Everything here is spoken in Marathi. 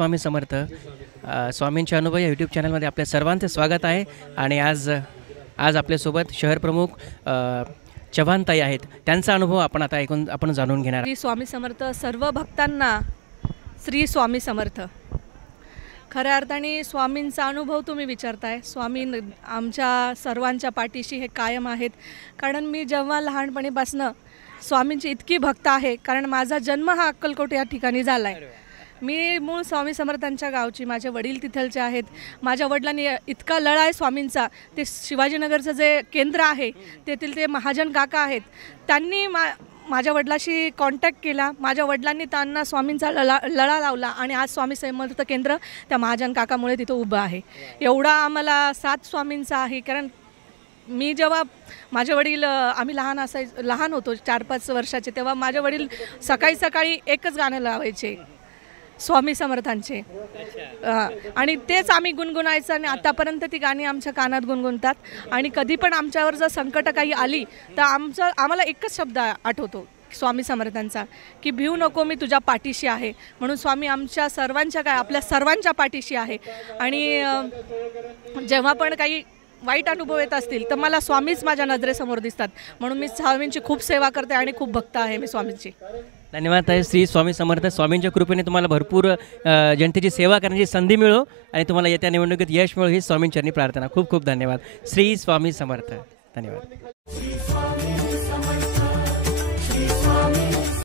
स्वामी समर्थ. स्वामींचे अनुभव या यूट्यूब चॅनलमध्ये आपल्या सर्वांचे स्वागत आहे. आणि आज आपल्यासोबत शहर प्रमुख चव्हाणताई आहेत. त्यांचा अनुभव आपण जाणून घेणार. श्री स्वामी समर्थ. सर्व भक्तांना श्री स्वामी समर्थ. खऱ्या अर्थाने स्वामींचा अनुभव तुम्ही विचारताय. स्वामी आमच्या सर्वांच्या पाठीशी हे कायम आहेत. कारण मी जेव्हा लहानपणीपासनं स्वामींची इतकी भक्त आहे, कारण माझा जन्म हा अक्कलकोट या ठिकाणी झाला आहे. मी मूळ स्वामी समर्थांच्या गावची. माझे वडील तिथलचे आहेत. माझ्या वडिलांनी इतका लळा आहे स्वामींचा. ते शिवाजीनगरचं जे केंद्र आहे तेथील ते महाजन काका आहेत. त्यांनी माझ्या वडिलाशी कॉन्टॅक्ट केला. माझ्या वडिलांनी त्यांना स्वामींचा लळा लावला आणि आज स्वामी समर्थ केंद्र त्या महाजन काकामुळे तिथं उभं आहे. एवढा आम्हाला साथ स्वामींचा आहे. कारण मी जेव्हा माझे वडील आम्ही लहान होतो 4-5 वर्षाचे, तेव्हा माझे वडील सकाळी एकच गाणं लावायचे स्वामी समर्थांचे. आणि तेच आम्ही गुणगुणायचं आणि आतापर्यंत ती गाणी आमच्या कानात गुणगुणतात. आणि कधी पण आमच्यावर जर संकट काही आली तर आम्हाला एकच शब्द आठवतो स्वामी समर्थांचा, की भिऊ नको, मी तुझ्या पाठीशी आहे. म्हणून स्वामी आमच्या सर्वांच्या आपल्या सर्वांच्या पाठीशी आहे. आणि जेव्हा पण काही वाईट अनुभव येत असतील तर मला स्वामीच माझ्या नजरेसमोर दिसतात. म्हणून मी स्वामींची खूप सेवा करते आणि खूप भक्त आहे मी स्वामींची. धन्यवाद आहे. श्री स्वामी समर्थ. स्वामींच्या कृपेने तुम्हाला भरपूर जनतेची सेवा करण्याची संधी मिळो आणि तुम्हाला येत्या निवडणुकीत यश मिळो ही स्वामींचरणी प्रार्थना. खूप खूप धन्यवाद. श्री स्वामी समर्थ. धन्यवाद.